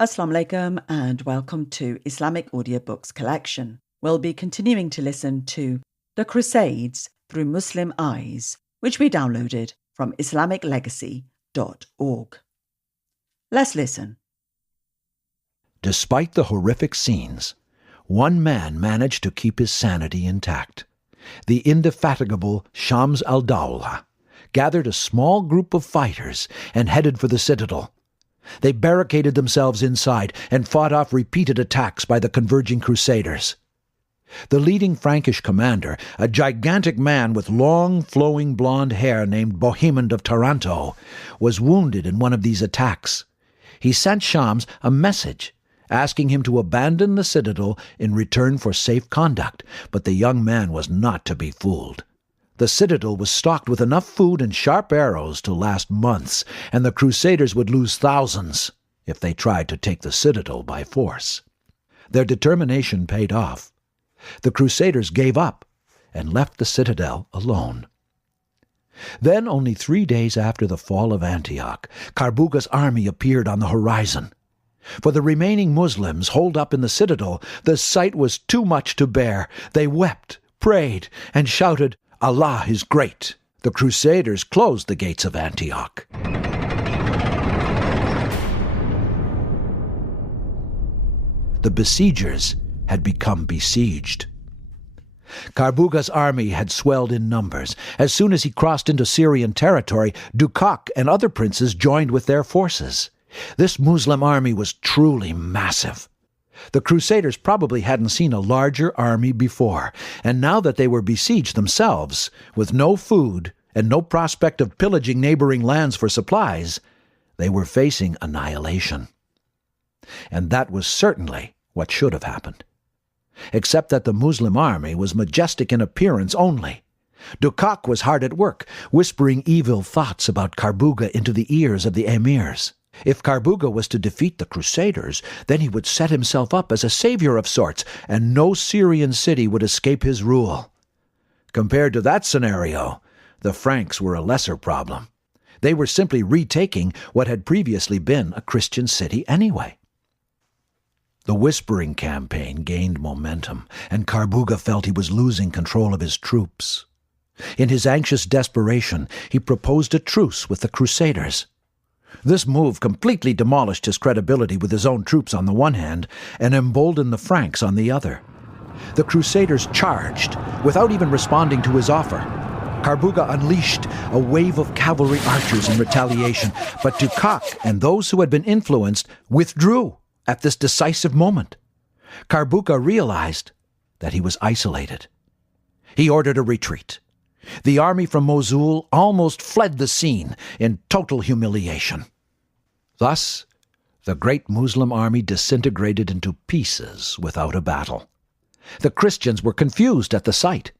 Assalamu alaikum and welcome to Islamic Audiobooks collection. We'll be continuing to listen to The Crusades Through Muslim Eyes, which we downloaded from IslamicLegacy.org. Let's listen. Despite the horrific scenes, one man managed to keep his sanity intact. The indefatigable Shams al-Dawla gathered a small group of fighters and headed for the citadel. They barricaded themselves inside and fought off repeated attacks by the converging crusaders. The leading Frankish commander, a gigantic man with long, flowing blonde hair named Bohemond of Taranto, was wounded in one of these attacks. He sent Shams a message asking him to abandon the citadel in return for safe conduct, but the young man was not to be fooled. The citadel was stocked with enough food and sharp arrows to last months, and the crusaders would lose thousands if they tried to take the citadel by force. Their determination paid off. The crusaders gave up and left the citadel alone. Then, only 3 days after the fall of Antioch, Carbuga's army appeared on the horizon. For the remaining Muslims holed up in the citadel, the sight was too much to bear. They wept, prayed, and shouted, "Allah is great." The crusaders closed the gates of Antioch. The besiegers had become besieged. Carbuga's army had swelled in numbers. As soon as he crossed into Syrian territory, Dukak and other princes joined with their forces. This Muslim army was truly massive. The Crusaders probably hadn't seen a larger army before, and now that they were besieged themselves, with no food and no prospect of pillaging neighboring lands for supplies, they were facing annihilation. And that was certainly what should have happened. Except that the Muslim army was majestic in appearance only. Dukak was hard at work, whispering evil thoughts about Carbuga into the ears of the emirs. If Carbuga was to defeat the Crusaders, then he would set himself up as a savior of sorts, and no Syrian city would escape his rule. Compared to that scenario, the Franks were a lesser problem. They were simply retaking what had previously been a Christian city anyway. The whispering campaign gained momentum, and Carbuga felt he was losing control of his troops. In his anxious desperation, he proposed a truce with the Crusaders. This move completely demolished his credibility with his own troops on the one hand, and emboldened the Franks on the other. The Crusaders charged, without even responding to his offer. Carbuga unleashed a wave of cavalry archers in retaliation, but Dukak and those who had been influenced withdrew at this decisive moment. Carbuga realized that he was isolated. He ordered a retreat. The army from Mosul almost fled the scene in total humiliation. Thus, the great Muslim army disintegrated into pieces without a battle. The Christians were confused at the sight.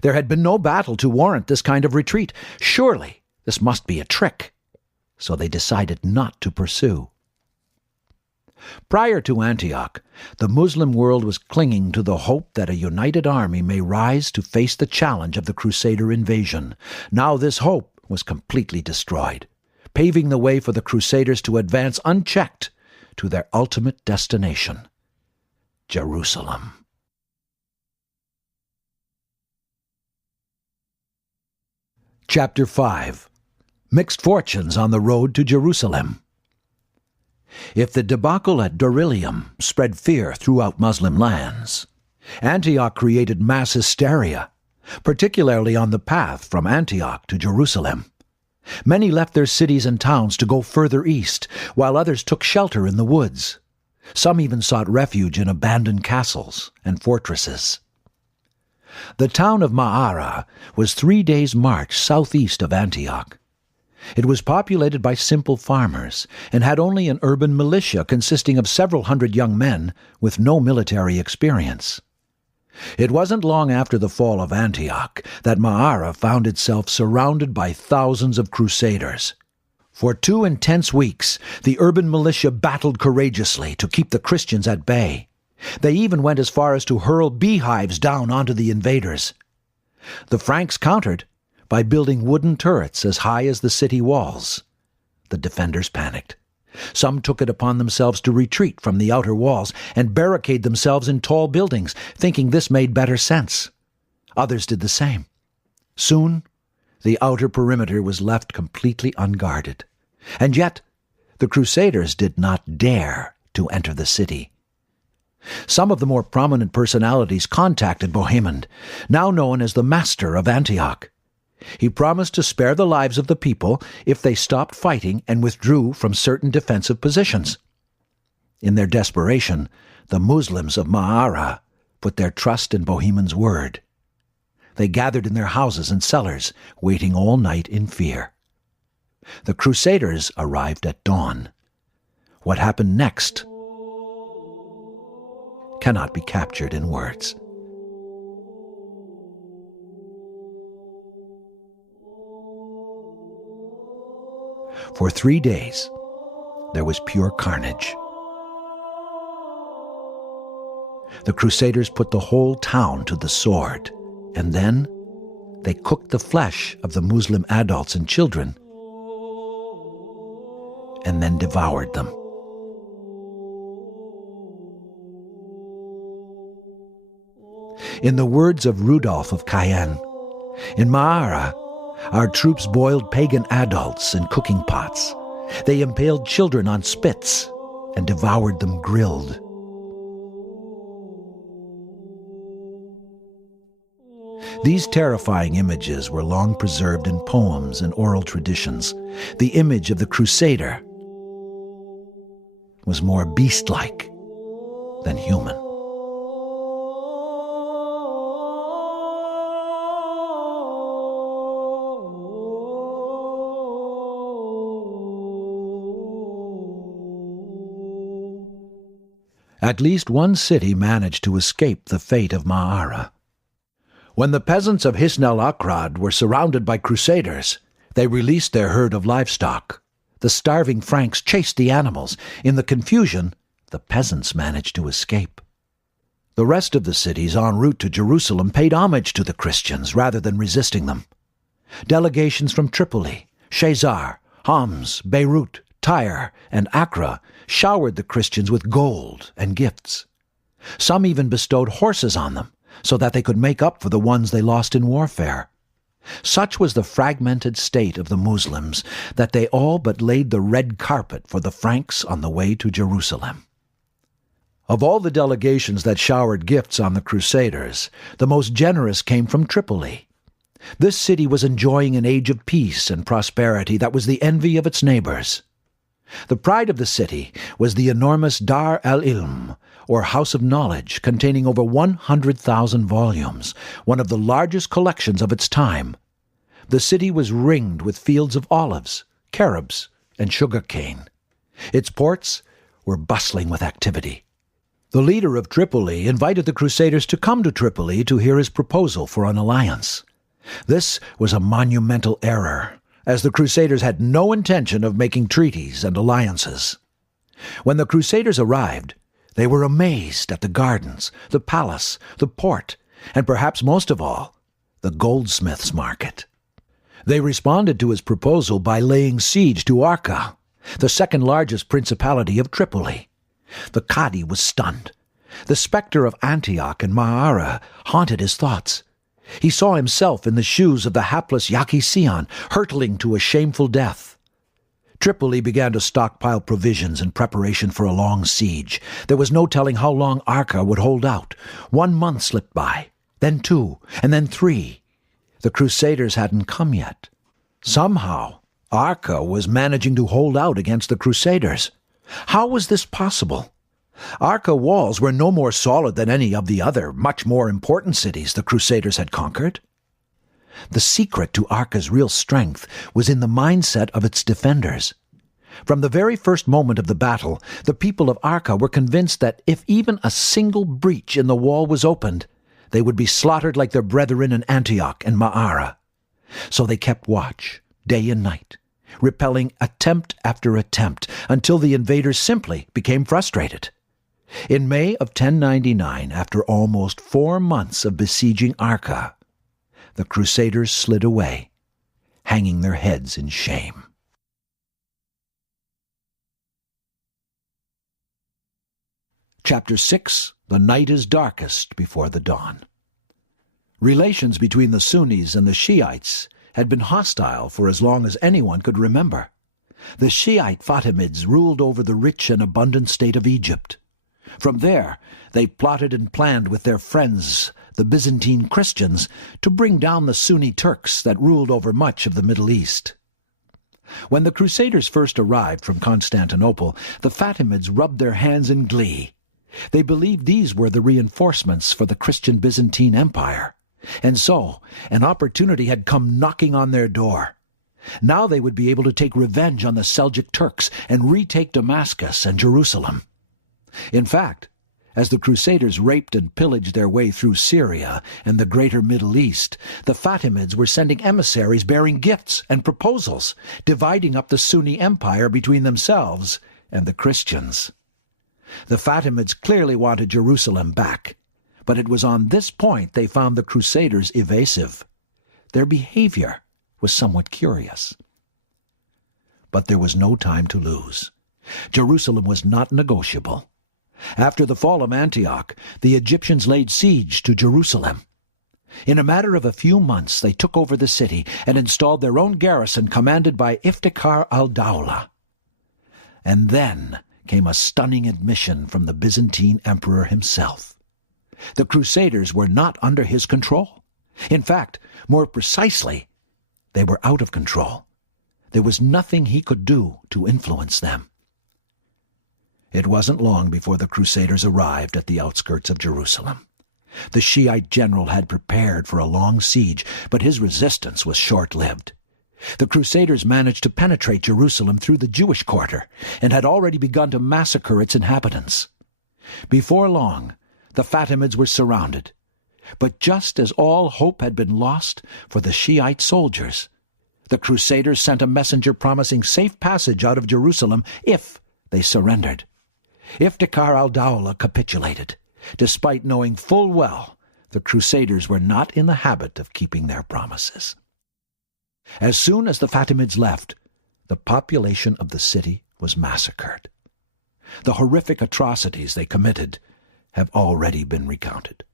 There had been no battle to warrant this kind of retreat. Surely this must be a trick. So they decided not to pursue. Prior to Antioch, the Muslim world was clinging to the hope that a united army may rise to face the challenge of the Crusader invasion. Now this hope was completely destroyed, paving the way for the Crusaders to advance unchecked to their ultimate destination, Jerusalem. Chapter 5. Mixed Fortunes on the Road to Jerusalem. If the debacle at Dorylium spread fear throughout Muslim lands, Antioch created mass hysteria, particularly on the path from Antioch to Jerusalem. Many left their cities and towns to go further east, while others took shelter in the woods. Some even sought refuge in abandoned castles and fortresses. The town of Ma'ara was 3 days' march southeast of Antioch. It was populated by simple farmers and had only an urban militia consisting of several hundred young men with no military experience. It wasn't long after the fall of Antioch that Ma'ara found itself surrounded by thousands of crusaders. For 2 intense weeks, the urban militia battled courageously to keep the Christians at bay. They even went as far as to hurl beehives down onto the invaders. The Franks countered by building wooden turrets as high as the city walls. The defenders panicked. Some took it upon themselves to retreat from the outer walls and barricade themselves in tall buildings, thinking this made better sense. Others did the same. Soon, the outer perimeter was left completely unguarded. And yet, the Crusaders did not dare to enter the city. Some of the more prominent personalities contacted Bohemond, now known as the Master of Antioch. He promised to spare the lives of the people if they stopped fighting and withdrew from certain defensive positions. In their desperation, the Muslims of Ma'ara put their trust in Bohemond's word. They gathered in their houses and cellars, waiting all night in fear. The Crusaders arrived at dawn. What happened next cannot be captured in words. For 3 days, there was pure carnage. The Crusaders put the whole town to the sword, and then they cooked the flesh of the Muslim adults and children, and then devoured them. In the words of Rudolph of Cayenne, in Ma'ara, our troops boiled pagan adults in cooking pots. They impaled children on spits and devoured them grilled. These terrifying images were long preserved in poems and oral traditions. The image of the Crusader was more beast-like than human. At least one city managed to escape the fate of Ma'ara. When the peasants of Hisn al-Akrad were surrounded by Crusaders, they released their herd of livestock. The starving Franks chased the animals. In the confusion, the peasants managed to escape. The rest of the cities en route to Jerusalem paid homage to the Christians rather than resisting them. Delegations from Tripoli, Shazar, Homs, Beirut, Tyre, and Accra showered the Christians with gold and gifts. Some even bestowed horses on them, so that they could make up for the ones they lost in warfare. Such was the fragmented state of the Muslims that they all but laid the red carpet for the Franks on the way to Jerusalem. Of all the delegations that showered gifts on the Crusaders, the most generous came from Tripoli. This city was enjoying an age of peace and prosperity that was the envy of its neighbors. The pride of the city was the enormous Dar al-Ilm, or House of Knowledge, containing over 100,000 volumes, one of the largest collections of its time. The city was ringed with fields of olives, carobs, and sugar cane. Its ports were bustling with activity. The leader of Tripoli invited the Crusaders to come to Tripoli to hear his proposal for an alliance. This was a monumental error, as the Crusaders had no intention of making treaties and alliances. When the Crusaders arrived, they were amazed at the gardens, the palace, the port, and perhaps most of all, the goldsmith's market. They responded to his proposal by laying siege to Arca, the second largest principality of Tripoli. The Qadi was stunned. The specter of Antioch and Ma'ara haunted his thoughts. He saw himself in the shoes of the hapless Yaqi-Sion, hurtling to a shameful death. Tripoli began to stockpile provisions in preparation for a long siege. There was no telling how long Arca would hold out. 1 month slipped by, then 2, and then 3. The Crusaders hadn't come yet. Somehow, Arca was managing to hold out against the Crusaders. How was this possible? Arca walls were no more solid than any of the other, much more important cities the Crusaders had conquered. The secret to Arca's real strength was in the mindset of its defenders. From the very first moment of the battle, the people of Arca were convinced that if even a single breach in the wall was opened, they would be slaughtered like their brethren in Antioch and Ma'ara. So they kept watch, day and night, repelling attempt after attempt, until the invaders simply became frustrated. In May of 1099, after almost 4 months of besieging Arca, the Crusaders slid away, hanging their heads in shame. Chapter 6, The Night is Darkest Before the Dawn. Relations between the Sunnis and the Shiites had been hostile for as long as anyone could remember. The Shiite Fatimids ruled over the rich and abundant state of Egypt. From there, they plotted and planned with their friends, the Byzantine Christians, to bring down the Sunni Turks that ruled over much of the Middle East. When the Crusaders first arrived from Constantinople, the Fatimids rubbed their hands in glee. They believed these were the reinforcements for the Christian Byzantine Empire. And so, an opportunity had come knocking on their door. Now they would be able to take revenge on the Seljuk Turks and retake Damascus and Jerusalem. In fact, as the Crusaders raped and pillaged their way through Syria and the greater Middle East, the Fatimids were sending emissaries bearing gifts and proposals, dividing up the Sunni Empire between themselves and the Christians. The Fatimids clearly wanted Jerusalem back, but it was on this point they found the Crusaders evasive. Their behavior was somewhat curious. But there was no time to lose. Jerusalem was not negotiable. After the fall of Antioch, the Egyptians laid siege to Jerusalem. In a matter of a few months, they took over the city and installed their own garrison commanded by Iftikhar al-Dawla. And then came a stunning admission from the Byzantine emperor himself. The Crusaders were not under his control. In fact, more precisely, they were out of control. There was nothing he could do to influence them. It wasn't long before the Crusaders arrived at the outskirts of Jerusalem. The Shiite general had prepared for a long siege, but his resistance was short-lived. The Crusaders managed to penetrate Jerusalem through the Jewish quarter and had already begun to massacre its inhabitants. Before long, the Fatimids were surrounded. But just as all hope had been lost for the Shiite soldiers, the Crusaders sent a messenger promising safe passage out of Jerusalem if they surrendered. Iftikhar al-Dawla capitulated, despite knowing full well the Crusaders were not in the habit of keeping their promises. As soon as the Fatimids left, the population of the city was massacred. The horrific atrocities they committed have already been recounted.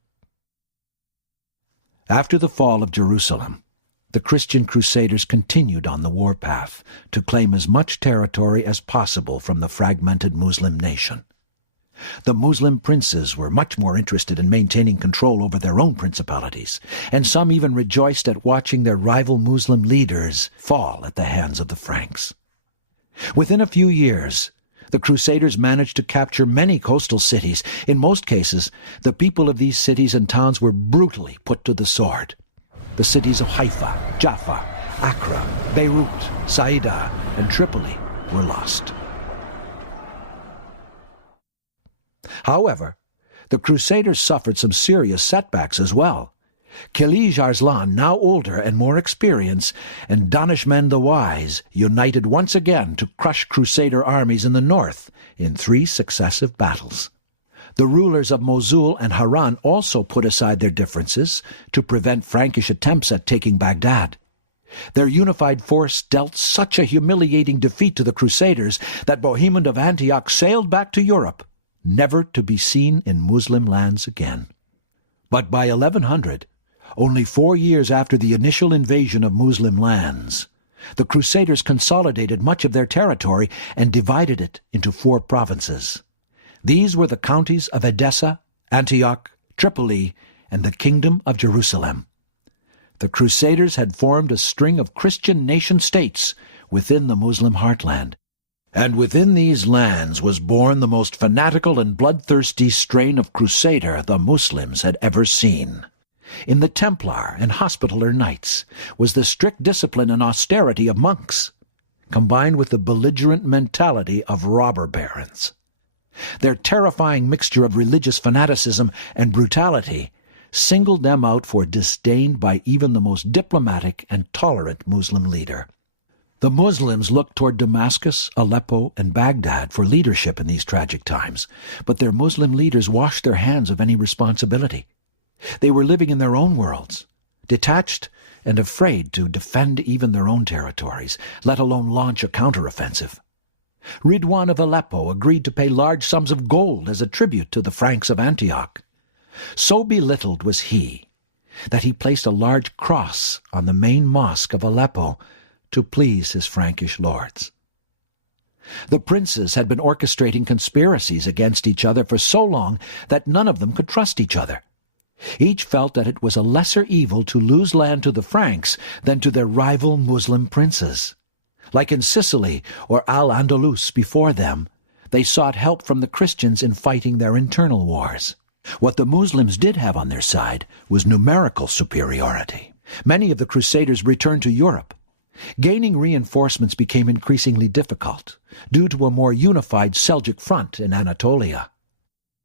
After the fall of Jerusalem, the Christian Crusaders continued on the warpath to claim as much territory as possible from the fragmented Muslim nation. The Muslim princes were much more interested in maintaining control over their own principalities, and some even rejoiced at watching their rival Muslim leaders fall at the hands of the Franks. Within a few years, the Crusaders managed to capture many coastal cities. In most cases, the people of these cities and towns were brutally put to the sword. The cities of Haifa, Jaffa, Accra, Beirut, Saida, and Tripoli were lost. However, the Crusaders suffered some serious setbacks as well. Kilij Arslan, now older and more experienced, and Danishmend the Wise united once again to crush Crusader armies in the north in 3 successive battles. The rulers of Mosul and Haran also put aside their differences to prevent Frankish attempts at taking Baghdad. Their unified force dealt such a humiliating defeat to the Crusaders that Bohemond of Antioch sailed back to Europe, never to be seen in Muslim lands again. But by 1100, only 4 years after the initial invasion of Muslim lands, the Crusaders consolidated much of their territory and divided it into 4 provinces. These were the counties of Edessa, Antioch, Tripoli, and the Kingdom of Jerusalem. The Crusaders had formed a string of Christian nation-states within the Muslim heartland. And within these lands was born the most fanatical and bloodthirsty strain of Crusader the Muslims had ever seen. In the Templar and Hospitaller Knights was the strict discipline and austerity of monks, combined with the belligerent mentality of robber barons. Their terrifying mixture of religious fanaticism and brutality singled them out for disdain by even the most diplomatic and tolerant Muslim leader. The Muslims looked toward Damascus, Aleppo, and Baghdad for leadership in these tragic times, but their Muslim leaders washed their hands of any responsibility. They were living in their own worlds, detached and afraid to defend even their own territories, let alone launch a counteroffensive. Ridwan of Aleppo agreed to pay large sums of gold as a tribute to the Franks of Antioch. So belittled was he that he placed a large cross on the main mosque of Aleppo to please his Frankish lords. The princes had been orchestrating conspiracies against each other for so long that none of them could trust each other. Each felt that it was a lesser evil to lose land to the Franks than to their rival Muslim princes. Like in Sicily or Al-Andalus before them, they sought help from the Christians in fighting their internal wars. What the Muslims did have on their side was numerical superiority. Many of the Crusaders returned to Europe. Gaining reinforcements became increasingly difficult due to a more unified Seljuk front in Anatolia.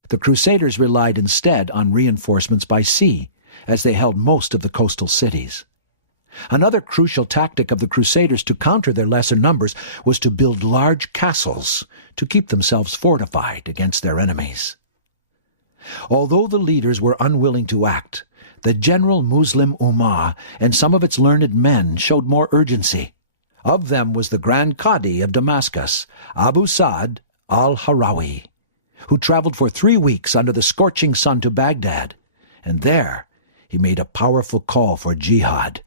The Crusaders relied instead on reinforcements by sea, as they held most of the coastal cities. Another crucial tactic of the Crusaders to counter their lesser numbers was to build large castles to keep themselves fortified against their enemies. Although the leaders were unwilling to act, the general Muslim Ummah and some of its learned men showed more urgency. Of them was the Grand Qadi of Damascus, Abu Sa'd al-Harawi, who traveled for 3 weeks under the scorching sun to Baghdad, and there he made a powerful call for jihad.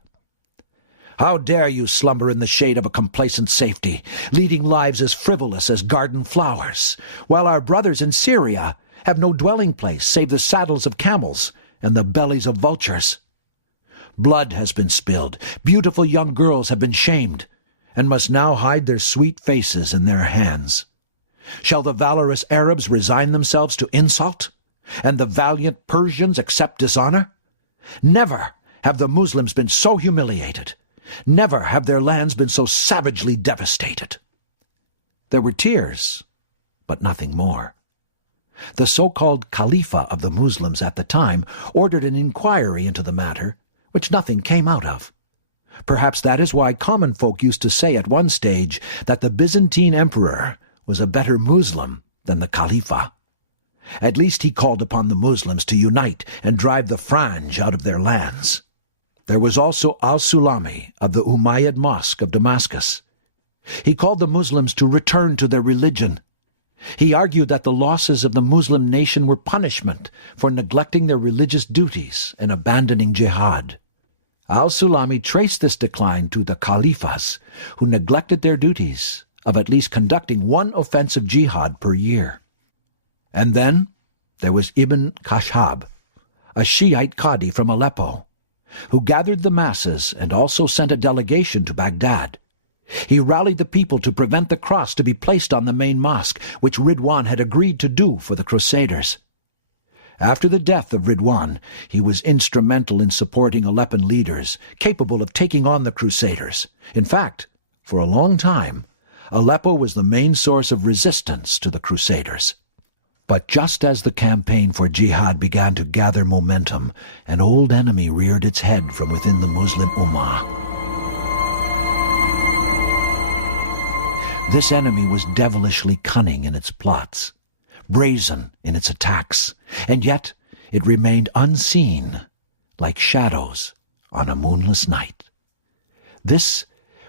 "How dare you slumber in the shade of a complacent safety, leading lives as frivolous as garden flowers, while our brothers in Syria have no dwelling place save the saddles of camels and the bellies of vultures. Blood has been spilled, beautiful young girls have been shamed, and must now hide their sweet faces in their hands. Shall the valorous Arabs resign themselves to insult, and the valiant Persians accept dishonor? Never have the Muslims been so humiliated. Never have their lands been so savagely devastated." There were tears, but nothing more. The so-called Khalifa of the Muslims at the time ordered an inquiry into the matter, which nothing came out of. Perhaps that is why common folk used to say at one stage that the Byzantine emperor was a better Muslim than the Khalifa. At least he called upon the Muslims to unite and drive the Franj out of their lands. There was also al-Sulami of the Umayyad Mosque of Damascus. He called the Muslims to return to their religion. He argued that the losses of the Muslim nation were punishment for neglecting their religious duties and abandoning jihad. Al-Sulami traced this decline to the Khalifas, who neglected their duties of at least conducting one offensive jihad per year. And then there was Ibn Kashab, a Shiite Qadi from Aleppo, who gathered the masses and also sent a delegation to Baghdad. He rallied the people to prevent the cross to be placed on the main mosque, which Ridwan had agreed to do for the Crusaders. After the death of Ridwan, he was instrumental in supporting Aleppan leaders capable of taking on the Crusaders. In fact, for a long time, Aleppo was the main source of resistance to the Crusaders. But just as the campaign for jihad began to gather momentum, an old enemy reared its head from within the Muslim Ummah. This enemy was devilishly cunning in its plots, brazen in its attacks, and yet it remained unseen, like shadows on a moonless night. This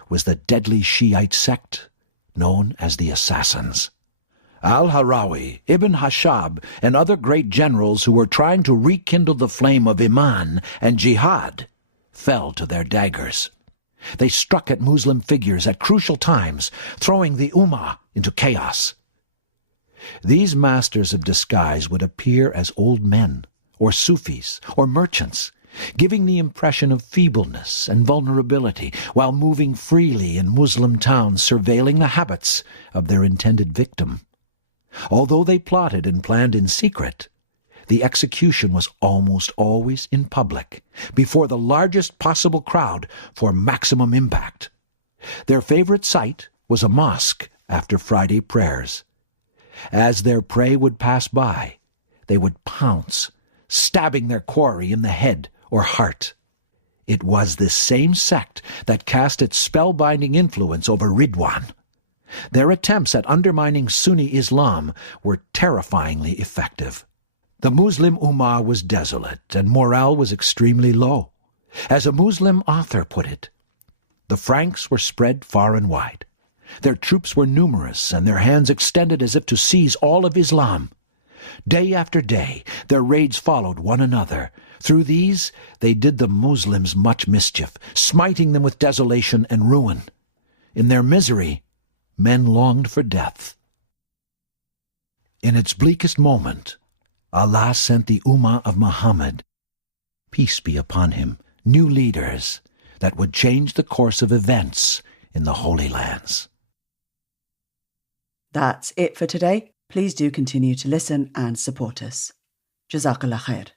was the deadly Shiite sect known as the Assassins. Al-Harawi, Ibn Hashab, and other great generals who were trying to rekindle the flame of Iman and Jihad fell to their daggers. They struck at Muslim figures at crucial times, throwing the Ummah into chaos. These masters of disguise would appear as old men, or Sufis, or merchants, giving the impression of feebleness and vulnerability while moving freely in Muslim towns, surveilling the habits of their intended victim. Although they plotted and planned in secret, the execution was almost always in public, before the largest possible crowd for maximum impact. Their favorite site was a mosque after Friday prayers. As their prey would pass by, they would pounce, stabbing their quarry in the head or heart. It was this same sect that cast its spellbinding influence over Ridwan. Their attempts at undermining Sunni Islam were terrifyingly effective. The Muslim Ummah was desolate, and morale was extremely low. As a Muslim author put it, the Franks were spread far and wide. Their troops were numerous, and their hands extended as if to seize all of Islam. Day after day, their raids followed one another. Through these, they did the Muslims much mischief, smiting them with desolation and ruin. In their misery, men longed for death. In its bleakest moment, Allah sent the Ummah of Muhammad, peace be upon him, new leaders that would change the course of events in the Holy Lands. That's it for today. Please do continue to listen and support us. Jazakallah khair.